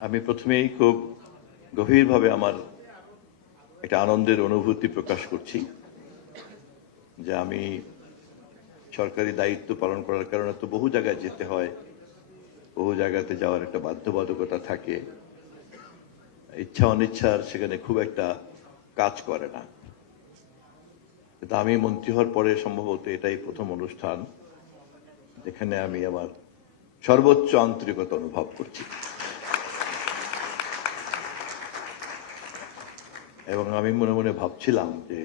আমি প্রথমেই খুব গভীরভাবে আমার একটা আনন্দের অনুভূতি প্রকাশ করছি যে আমি সরকারি দায়িত্ব পালন করার কারণে তো বহু জায়গায় যেতে হয়, বহু জায়গাতে যাওয়ার একটা বাধ্যবাধকতা থাকে, ইচ্ছা অনিচ্ছার সেখানে খুব একটা কাজ করে না। কিন্তু আমি মন্ত্রী হওয়ার পরে সম্ভবত এটাই প্রথম অনুষ্ঠান যেখানে আমি আমার সর্বোচ্চ আন্তরিকতা অনুভব করছি। এবং আমি মনে মনে ভাবছিলাম যে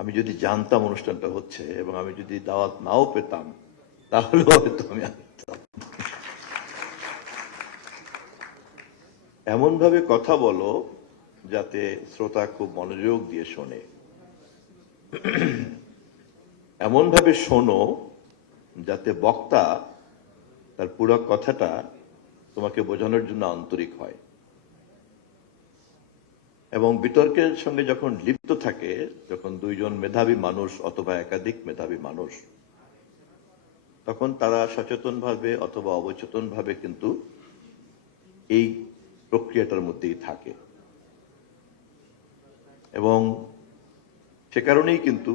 আমি যদি জানতাম অনুষ্ঠানটা হচ্ছে এবং আমি যদি দাওয়াত নাও পেতাম তাহলে হয়তো আমি আসতাম। এমন ভাবে কথা বলো যাতে শ্রোতা খুব মনোযোগ দিয়ে শোনে, এমন ভাবে শোনো যাতে বক্তা তার পুরো কথাটা তোমাকে বোঝানোর জন্য আন্তরিক হয়, এবং বিতর্কের সঙ্গে যখন লিপ্ত থাকে, যখন দুইজন মেধাবী মানুষ অথবা একাধিক মেধাবী মানুষ, তখন তারা সচেতনভাবে অথবা অবচেতনভাবে কিন্তু এই প্রক্রিয়াটার মধ্যেই থাকে। এবং সে কারণেই কিন্তু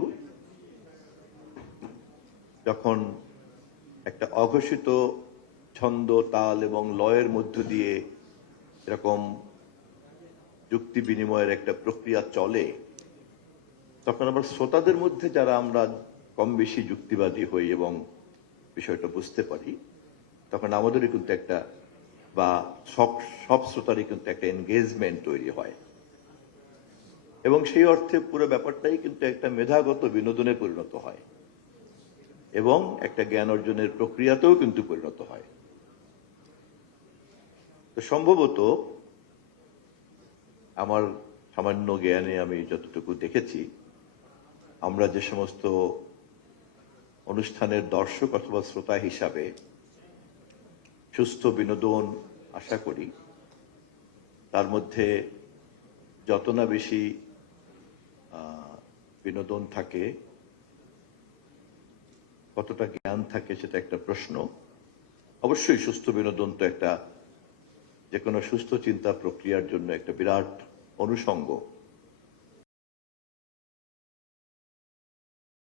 যখন একটা অঘোষিত ছন্দ, তাল এবং লয়ের মধ্য দিয়ে এরকম যুক্তি বিনিময়ের একটা প্রক্রিয়া চলে, তখন আবার শ্রোতাদের মধ্যে যারা আমরা কম বেশি যুক্তিবাদী হই এবং বিষয়টা বুঝতে পারি, তখন আমাদেরই কিন্তু একটা বা সব শ্রোতারই কিন্তু একটা এনগেজমেন্ট তৈরি হয়, এবং সেই অর্থে পুরো ব্যাপারটাই কিন্তু একটা মেধাগত বিনোদনে পরিণত হয় এবং একটা জ্ঞান অর্জনের প্রক্রিয়াতেও কিন্তু পরিণত হয়। তো সম্ভবত আমার সামান্য জ্ঞানে আমি যতটুকু দেখেছি, আমরা যে সমস্ত অনুষ্ঠানের দর্শক অথবা শ্রোতা হিসাবে সুস্থ বিনোদন আশা করি, তার মধ্যে যত না বেশি বিনোদন থাকে, কতটা জ্ঞান থাকে সেটা একটা প্রশ্ন। অবশ্যই সুস্থ বিনোদন তো একটা যে কোনো সুস্থ চিন্তা প্রক্রিয়ার জন্য একটা বিরাট অনুষঙ্গ।